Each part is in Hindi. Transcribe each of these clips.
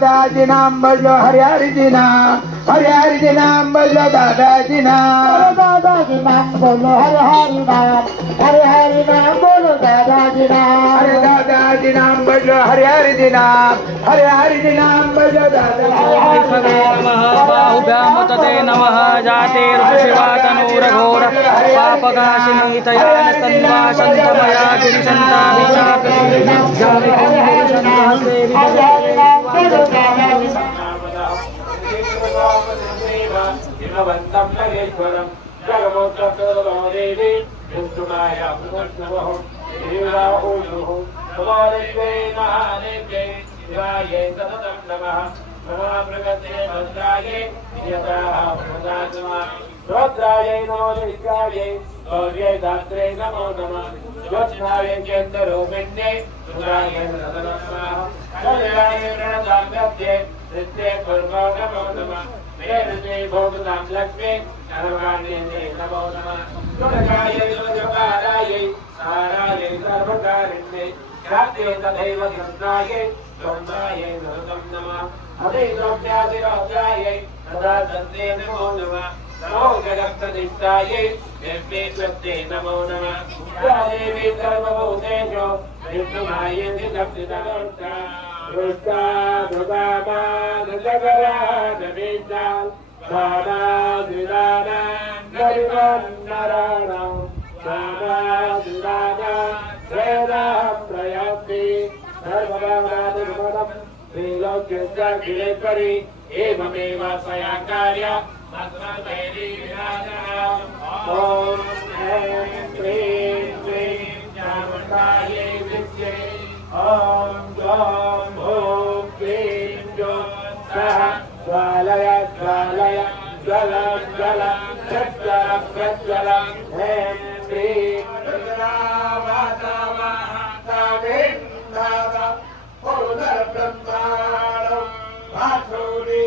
दादाजी नाम बोलो हरि हरि जी नाम बोलो दादाजी नाम दादाजी नाम बोलो हरि हरि नाम बोलो दादाजी नाम दादाजी नाम बोलो हरि हरि जी नाम बोलो दादाजी बाहुभ्यां तते नमः जाते ऋषिवातनूरघोर पापकाशिनी तया स्तन्वासन्तमया रुद्रायै नमो नित्यायै गौर्यै दात्रे नमो नमः ज्योत्स्नायै चन्द्ररूपिण्यै रुद्रायै नमो नमः कल्याणे प्रणदाम्यत्ये नित्ये कुर्मो नमो नमः वेदते भोगदां लक्ष्मी सर्वाण्ये नमो नमः दुर्गायै दुर्गपालायै सारायै सर्वकारिण्यै ख्याते तथैव चन्द्रायै चन्द्रायै नमः नमः अधिद्रव्याधिराजायै तदा दन्ते नमो नमः नमो जगत्प्रतिष्ठायै निर्मेश्वते नमो नमः देवी सर्वभूतेषु विष्णुमायेति लब्धितमोर्था रुष्टा धृतामा धृतकरा नवीता भामा धृदाना नरिमन्नराणां भामा धृदाना वेदाः प्रयान्ति सर्वभावादिगुणम् श्रीलोक्येश्वरी एवमेव स्वया कार्य मत्मैरी विराजः ॐ ऐं क्लीं क्लीं चामुण्डायै विद्ये ॐ द्वौं भूं क्लीं ज्यों सः ज्वालय ज्वालय ज्वलं ज्वलं प्रज्वलं प्रज्वलं ऐं क्लीं पुनर्ब्रह्माणं भासुरी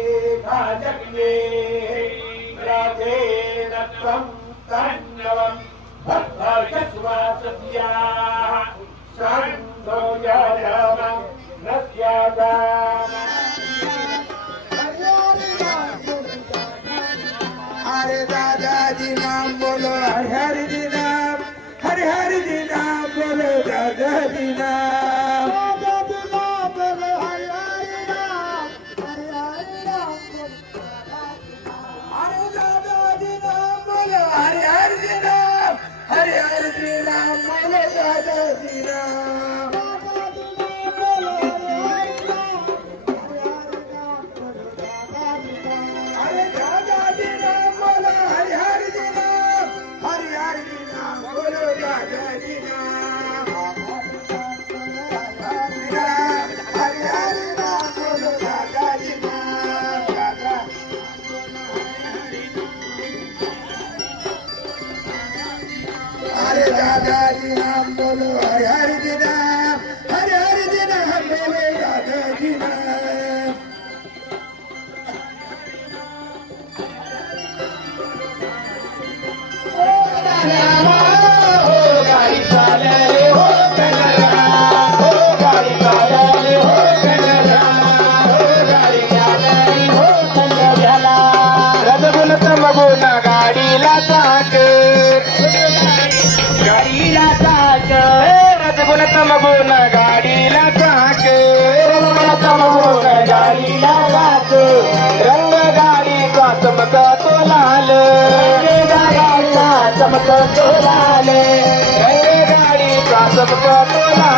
भाजग्ने राजेन त्वं ताण्डवं भक्तयस्वासत्याः शान्तो याजामं नस्यागामः हरे दादाजी नाम बोलो हरि हरि जी नाम बोलो दादाजी नाम हरे हरे जी नाम बोलो दादाजी नाम हरे दादाजी नाम बोलो हरे हरे जी नाम बोलो दादाजी नाम हरे हरे नाम बोलो दादाजी नाम हरे दादाजी नाम बोलो हरे हरे जी नाम बोलो दादाजी नाम हो गाड़ी चाले हो कनरा हो गाड़ी चाले हो कनरा हो गाड़ी चाले हो कनरा रजगुण तमगुण गाडीला चाक गाडीला चाक रजगुण तमगुण गाडीला चाक तमगुण गाडीला चाक रंग गाडीचा चमक तो लाल गाडीचा चमक तो लाल रंग गाडीचा चमक तो लाल